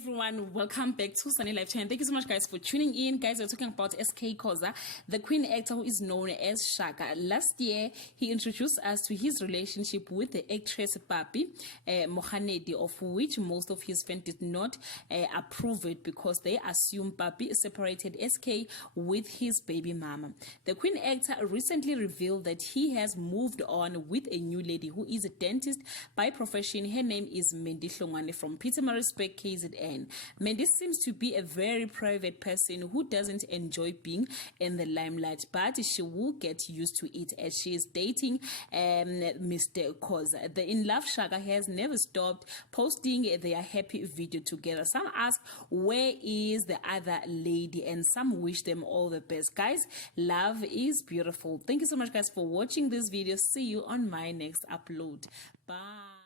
Everyone, welcome back to Sunny Life Channel. Thank you so much, guys, for tuning in. Guys, we're talking about SK Khoza, the Queen actor who is known as Shaka. Last year, he introduced us to his relationship with the actress Papi Mohanedi, of which most of his fans did not approve it because they assume Papi separated SK with his baby mama. The Queen actor recently revealed that he has moved on with a new lady who is a dentist by profession. Her name is Mendi Hlongwane from Pietermaritzburg, KZN. Mendi seems to be a very private person who doesn't enjoy being in the limelight, but she will get used to it as she is dating Mr. Khoza. The in love Shaka has never stopped posting their happy video together. Some ask where is the other lady, and some wish them all the best. Guys, love is beautiful. Thank you so much, guys, for watching this video. See you on my next upload. Bye.